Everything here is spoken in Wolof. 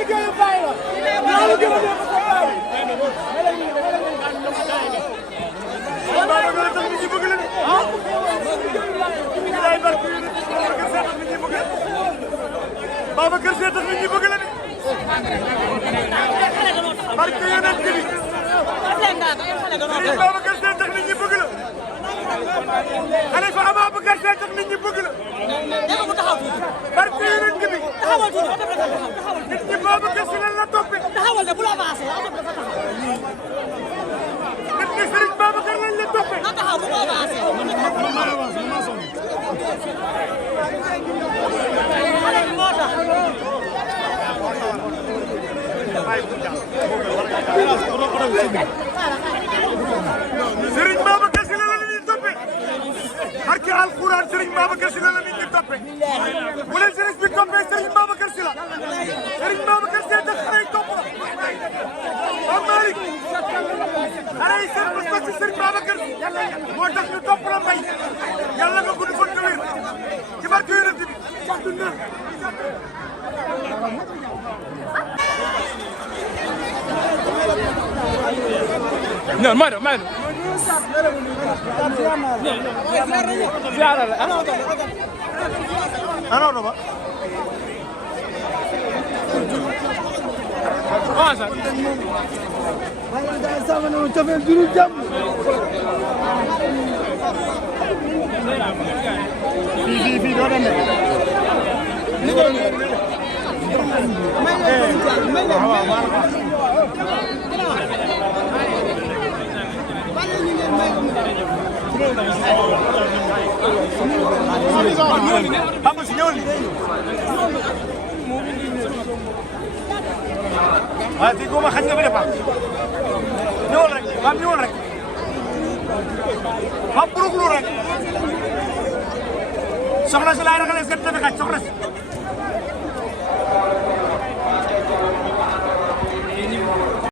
liggéeyu bàyyi la. yaa la gën a def sa bàyyi. Babacar tax nit ñi bëgg la de. ah. Bilaay barke yi Babacar see tax nit ñi bëgg la. Babacar see tax nit ñi bëgg la de. barke yeneen kii bi. Babacar see tax nit ñi bëgg la. Xalifa Ababacar see tax nit ñi bëgg la. barke yeneen kii bi. nit ñi Babacar si lan la toppee. nit ñi Serigne Babacar lañ la toppee. Serigne Babacar si la la ñuy toppee. barke alxuraan Serigne Babacar si la la ñuy toppee. bu leen jeunesse bi toppee Serigne Babacar si la. Serigne Babacar si tax xale yi topp la. Pape Malick xale yi seen bés ba ci Serigne Babacar si moo tax ñu topp la mbay yàlla nga gudd fan nga wér ci barke yonent bi sax du neex. Non, Maodo. Ziara la ano ba Avança. da sama no tofel duru jam. fii doo dem de. Papa si ñëwal ni waaye fii góob a xañ nga fi de Pape ñëwal rek Pape ñëwal rek Pape buruklu rek soxna si laay raxalee seen tafi xaj soxna si